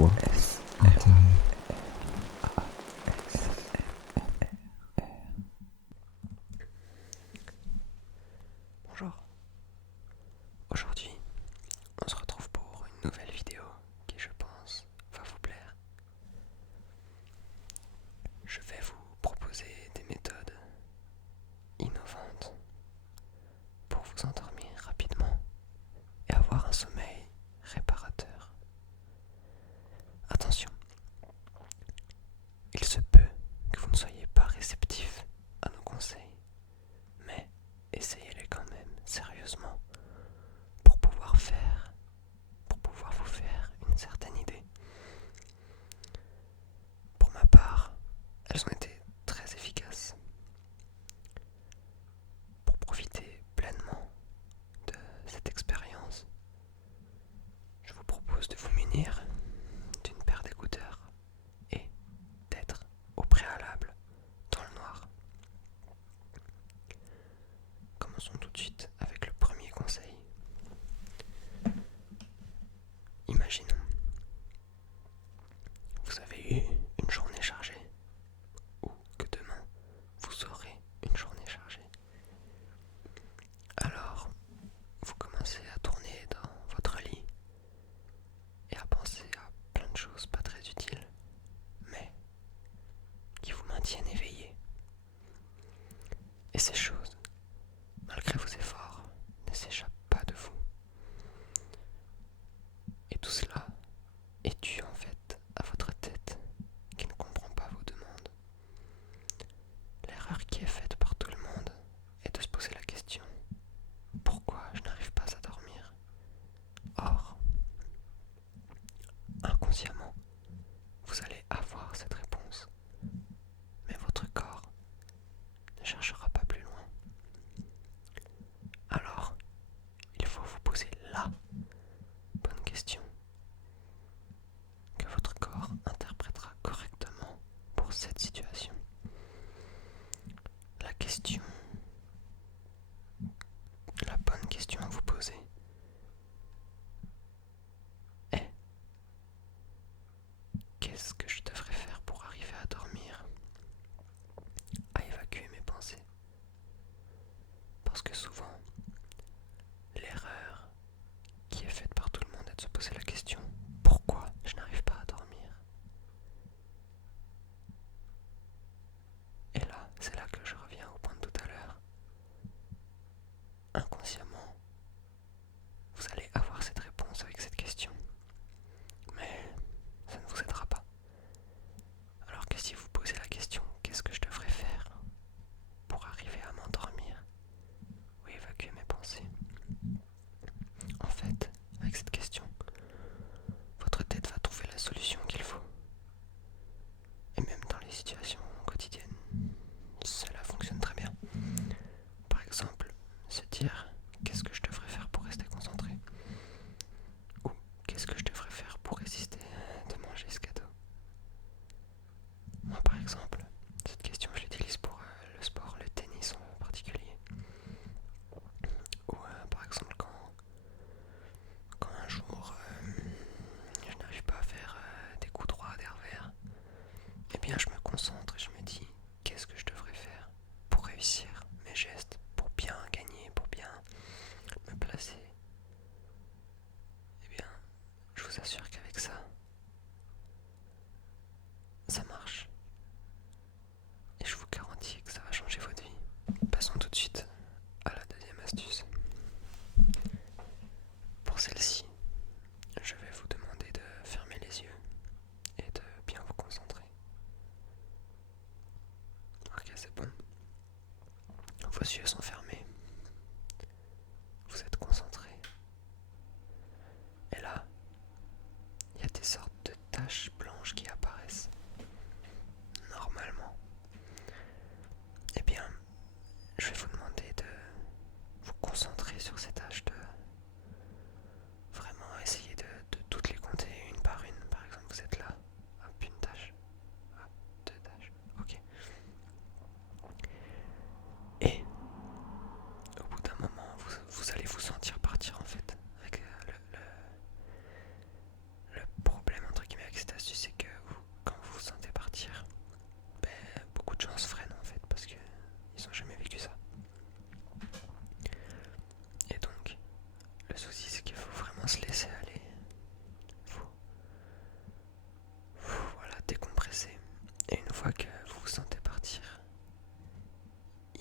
voix intérieure. Bonjour, aujourd'hui on se retrouve pour une nouvelle vidéo qui je pense va vous plaire. Je vais vous proposer des méthodes innovantes pour vous endormir rapidement et avoir un sommeil réparateur. Attention, il se peut que vous ne soyez pas réceptif à nos conseils, mais essayez-les quand même sérieusement pour pouvoir vous faire une certaine idée. Pour ma part, elles ont été très efficaces. Pour profiter pleinement de cette expérience, je vous propose de vous munir d'une paire d'écouteurs et d'être au préalable dans le noir. Commençons tout de suite avec le premier conseil. Imaginons, vous avez eu une journée chargée, ou que demain vous aurez une journée chargée. Alors, vous commencez à tourner dans votre lit et à penser à plein de choses pas très utiles, mais qui vous maintiennent éveillé. Et ces choses, malgré vos efforts, ne s'échappent pas de vous. Et tout cela est dû en fait à votre tête qui ne comprend pas vos demandes. L'erreur qui est faite par tout le monde est de se poser la question: pourquoi je n'arrive pas à dormir? Or, inconsciemment, vous allez avoir cette réponse, mais votre corps ne cherchera pas plus loin. Alors, il faut vous poser la bonne question que votre corps interprétera correctement pour cette situation. La bonne question à vous poser est: qu'est-ce que je devrais faire pour arriver à dormir, à évacuer mes pensées? Parce que souvent, l'erreur qui est faite par tout le monde est de se poser la question: pourquoi je n'arrive pas à dormir? Et là, c'est là que je reviens au point de tout à l'heure. Inconsciemment, vous allez avoir cette réponse avec cette question, mais ça ne vous aidera pas. Alors que si vous posez se laisser aller. Faut, voilà, décompresser. Et une fois que vous vous sentez partir,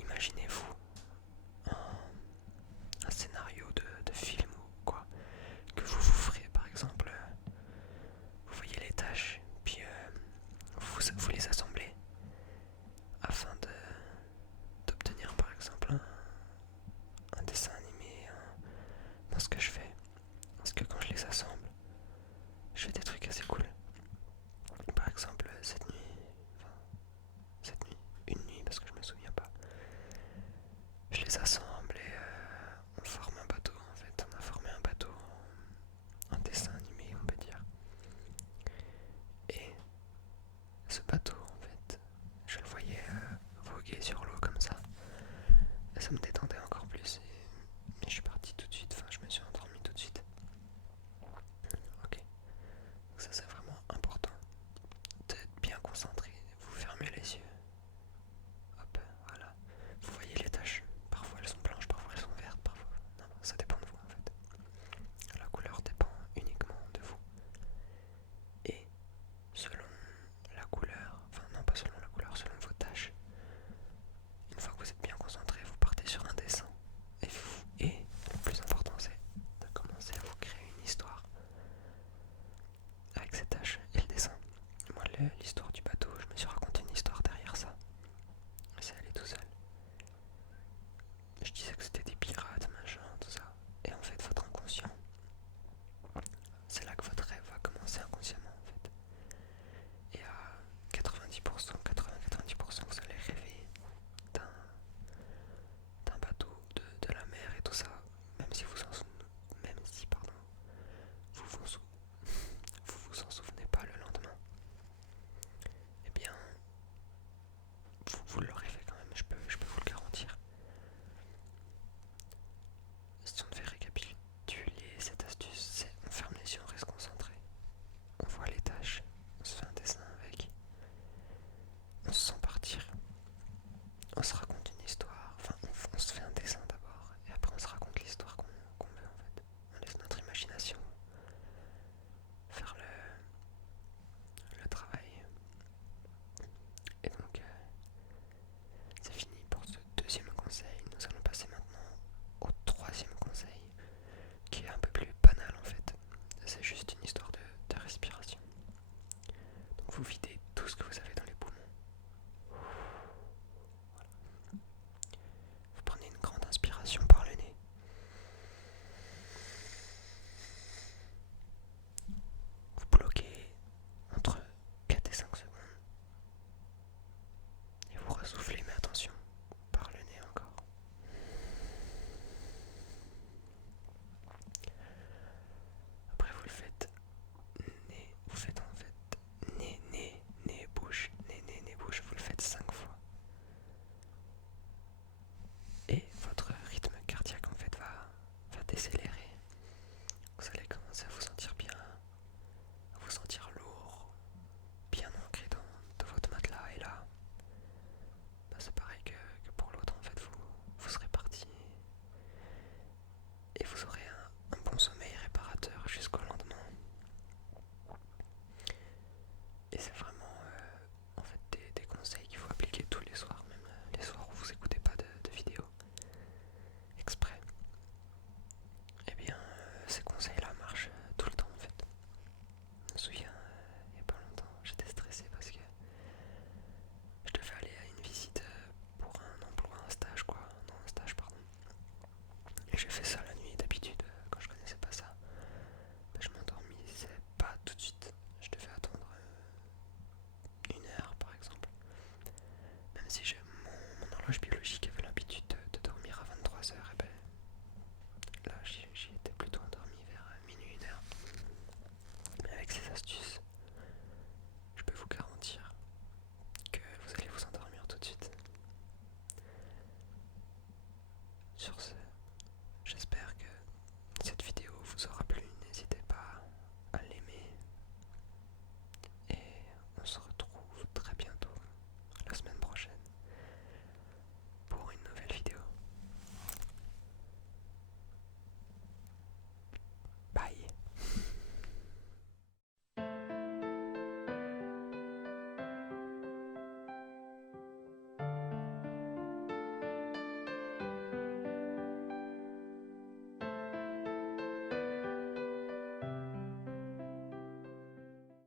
imaginez-vous un scénario de film ou quoi, que vous ferez par exemple. Vous voyez les tâches, puis vous les assemblez afin d'obtenir par exemple un dessin animé dans ce que je fais. Parce que quand je les assemble,